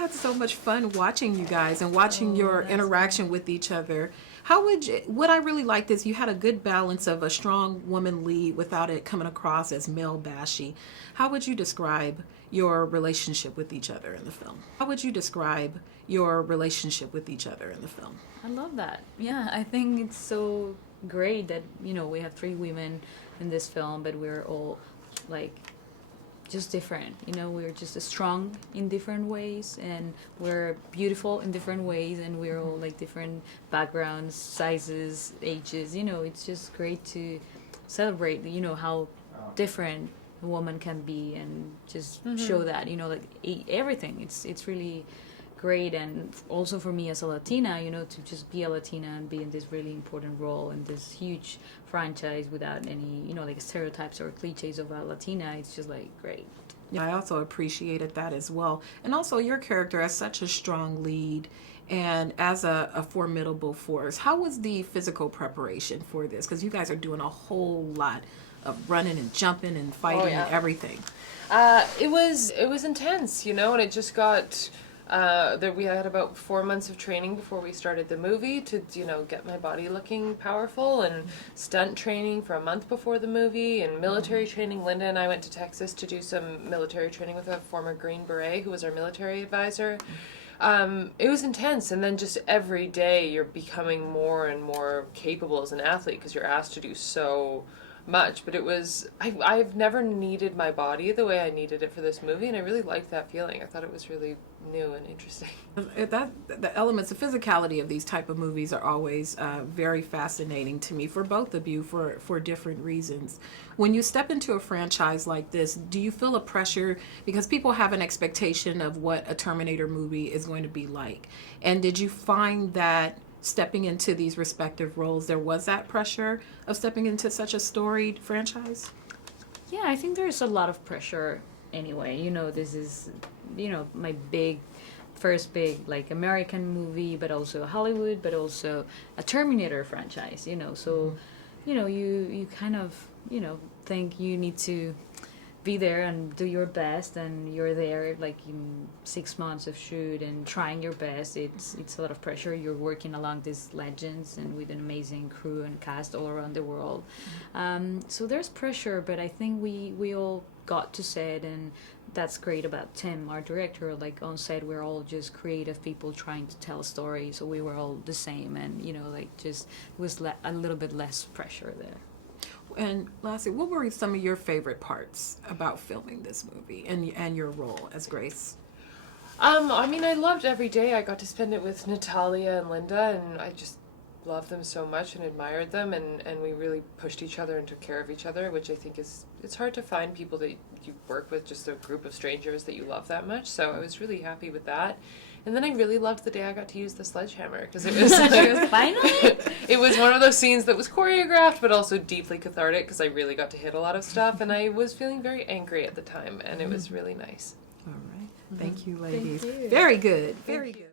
had so much fun watching you guys and watching your interaction with each other. What I really liked is you had a good balance of a strong woman lead without it coming across as male bashy. How would you describe your relationship with each other in the film? How would you describe your relationship with each other in the film? I love that. Yeah, I think it's so great that, we have three women in this film, but we're all like just different. We're just strong in different ways, and we're beautiful in different ways, and we're all like different backgrounds, sizes, ages. It's just great to celebrate, how different a woman can be, and just show that, everything. It's really great. And also for me as a Latina, to just be a Latina and be in this really important role in this huge franchise without any, like stereotypes or cliches of a Latina, it's just like great. Yeah, I also appreciated that as well. And also your character as such a strong lead and as a formidable force. How was the physical preparation for this? Because you guys are doing a whole lot of running and jumping and fighting and everything. It was intense, and it just got... we had about 4 months of training before we started the movie to, get my body looking powerful, and stunt training for a month before the movie, and military training. Linda and I went to Texas to do some military training with a former Green Beret who was our military advisor. It was intense, and then just every day you're becoming more and more capable as an athlete because you're asked to do so much. But I've never needed my body the way I needed it for this movie, and I really liked that feeling. I thought it was really new and interesting. The elements, the physicality of these type of movies are always very fascinating to me for both of you for different reasons. When you step into a franchise like this, do you feel a pressure because people have an expectation of what a Terminator movie is going to be like? And did you find that stepping into these respective roles, there was that pressure of stepping into such a storied franchise? Yeah, I think there's a lot of pressure anyway. This is, my first big, like, American movie, but also Hollywood, but also a Terminator franchise, So, you kind of, think you need to be there and do your best, and you're there like in 6 months of shoot and trying your best. It's a lot of pressure. You're working along these legends and with an amazing crew and cast all around the world. So there's pressure, but I think we all got to set, and that's great about Tim, our director. Like on set, we're all just creative people trying to tell a story, so we were all the same, and just it was a little bit less pressure there. And lastly, what were some of your favorite parts about filming this movie and your role as Grace? I loved every day. I got to spend it with Natalia and Linda, and I just loved them so much and admired them, and we really pushed each other and took care of each other, which I think it's hard to find people that you work with, just a group of strangers that you love that much. So I was really happy with that. And then I really loved the day I got to use the sledgehammer, because it was finally. It was one of those scenes that was choreographed but also deeply cathartic, because I really got to hit a lot of stuff, and I was feeling very angry at the time, and it was really nice. All right. Thank you, ladies. Thank you. Very good. Very good.